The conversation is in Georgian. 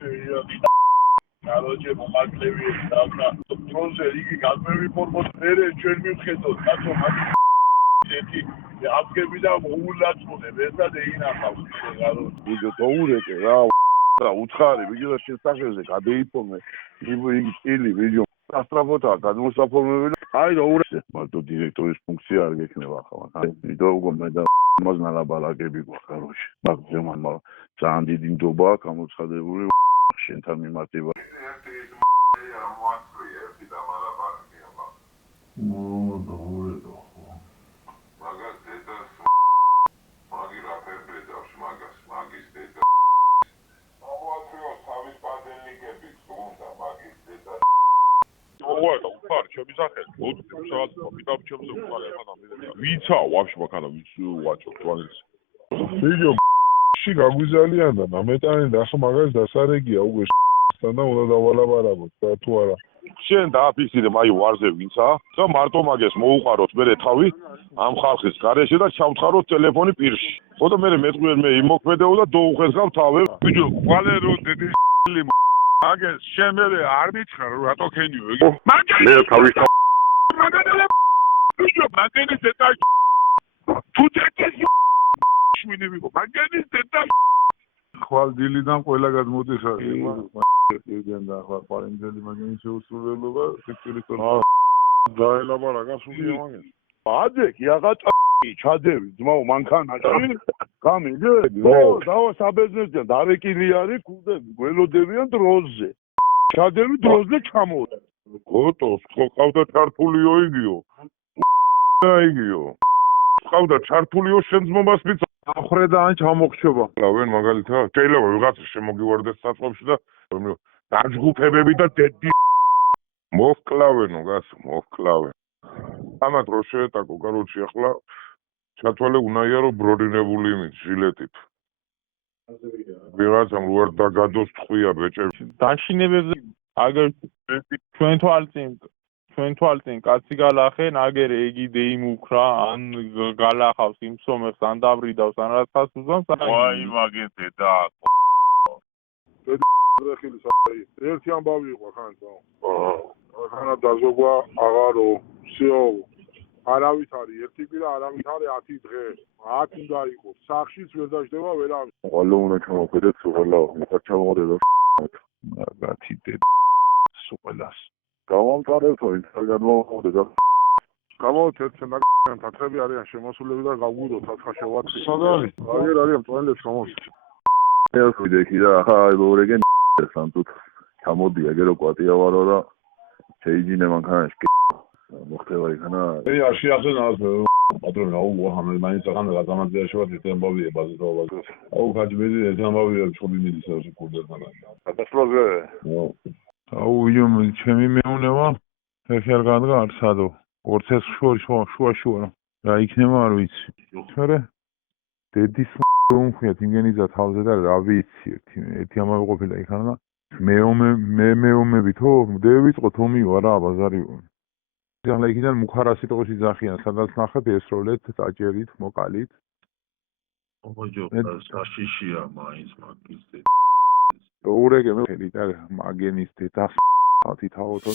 Короче, მომაკლები დავდა. დროზე იგი გამევიფორმოთ, მერე ჩვენ მივხედოთ, კაცო, მაგეთი აფგები და მოულაწუნე, ერთად ეინახავს კიდე გარო. ვიდეო დაურეკე რა. რა უცხარი ვიდეო შესახებზე გადაიფორმე. იგი სტილი ვიდეო სასტრაფოთაა გადმოსაფორმებელი. აი რა ურე. მარტო დირექტორის ფუნქცია არ გექნება ახლა. ვიდეო უკვე მე და მოზნა ლაბალაკები გვაქვს, короче. მაგ ზემანმა ძალიან დიდი ნდობა აქვს გამოცხადებული შენთან მიმართება. ვიცა ვაფშე მაქანა ვიც ვაჭო თვალის ვიდეო ში გაგვიზალიან და ნამეტანი და ახლა მაგას დასარეგია უკვე და უნდა დავალაბარაგოთ და თუ არა შენ დააფიქსირე მაი ვარზე ვინცა და მარტო მაგას მოუყაროთ მე თავი ამ ხალხის გარეშე და ჩავთხაროთ ტელეფონი პირში ხოდა მე მეწყვილ მე იმოქმედეო და დაუხესგავ თავი ვიდეო ვალერო დედი მაგას შენ მე არ მიჩხარ რატო ქენიო მე თავი მაგადალე ვიდეო მაგენის ეტა თუ წეთეს შვინები მაგენის ეტა ხვალ დილიდან ყველა გადმოდის ეგენ და ახლა პარენტელი მაგენის შეუსრულებლობა ფიქრის თორა დაელაბარაგა სულია მაგენ ბაძეკი აღაწა ჩადევი ძმაო მანქანა გამიგე დავა საბეზნესთან დარეკილი არის კუდები გველოდებიან დროზე ჩადევი დროზე ჩამოვა გოტოს ხო ყავდა ჩართულიო იგიო აიგიო ყავდა ჩართულიო შენ ძმობას მიც ახრე და ან ჩამოხჩება ლავენ მაგალითად შეიძლება ვიღაცა შემოგივარდეს საწყობში და დაჯგუფებები და დედი მოხკლავენო გას მოხკლავენ ამა დრო შეეტაკო კაროჩი ახლა ჩათვალე უნაიარო ბროდინებული იმით ჟილეტით ვიღაცამ როარ დაგადოს ტყვია ბეჭები დაშინებებზე აგერ ჩვენ თვალწინ კაცი გალახენ აგერ ეგი დეიმუქრა ან გალახავს იმ სომეხს ან დავრიდავს ან რასაც უზამს ვაი მაგეთე და ერთი ამბავი იყო ხანძო ხანა დაზოგვა აღარო всё არავით არის ერთი კვირა არავით არის 10 დღე 10 უნდა იყოს სახშიც ვერ დაждდება ვერავის ყველა უნდა ჩამოხედეთ სულ მოხარ ჩამოვდეთ მაგათი სულას გამომწარებთ ის გადმოვხდეთ და გამოვთეთ მაგან თათრები არიან შემოსულები და გავგვიდოთ თხა შევატყი სადარი აგერ არიან პლანებს გამოსვით ეს ვიდექი და ახლა ლორეგენ სანტუთ ჩამოდი აგერო კვატია ვარო და შეიჯინე მანქანაში მოხდება იქანა ე აში ახლა პატრონი აუ ამე მაინც ახლა გაზამაძია შევად ეს ამბავია ბაზრობა აუ გაჯბედი ეს ამბავია ჩხობი მიდის ეს კურდერთან კატასტროფა აუ იომ ჩემი მეუნება ეს არ გადაგა სადო ორცეს შუა რა იქნება არ ვიცი შორე დედის უმხიათ იმგენიძა თავზე და რა ვიცი ერთი ამავე ყოფილა იქანა მეომები თო დევიწყო თომიო არა ბაზარიო ახლა იქიდან მუხარა სიტყვაში ძახიან სადაც ნახეთ ესროლეთ დაჭერით მოკალით ობაჯო საშიშია მაინც მაგის ურეგე მე და მაგენის დედა 10 თაოთო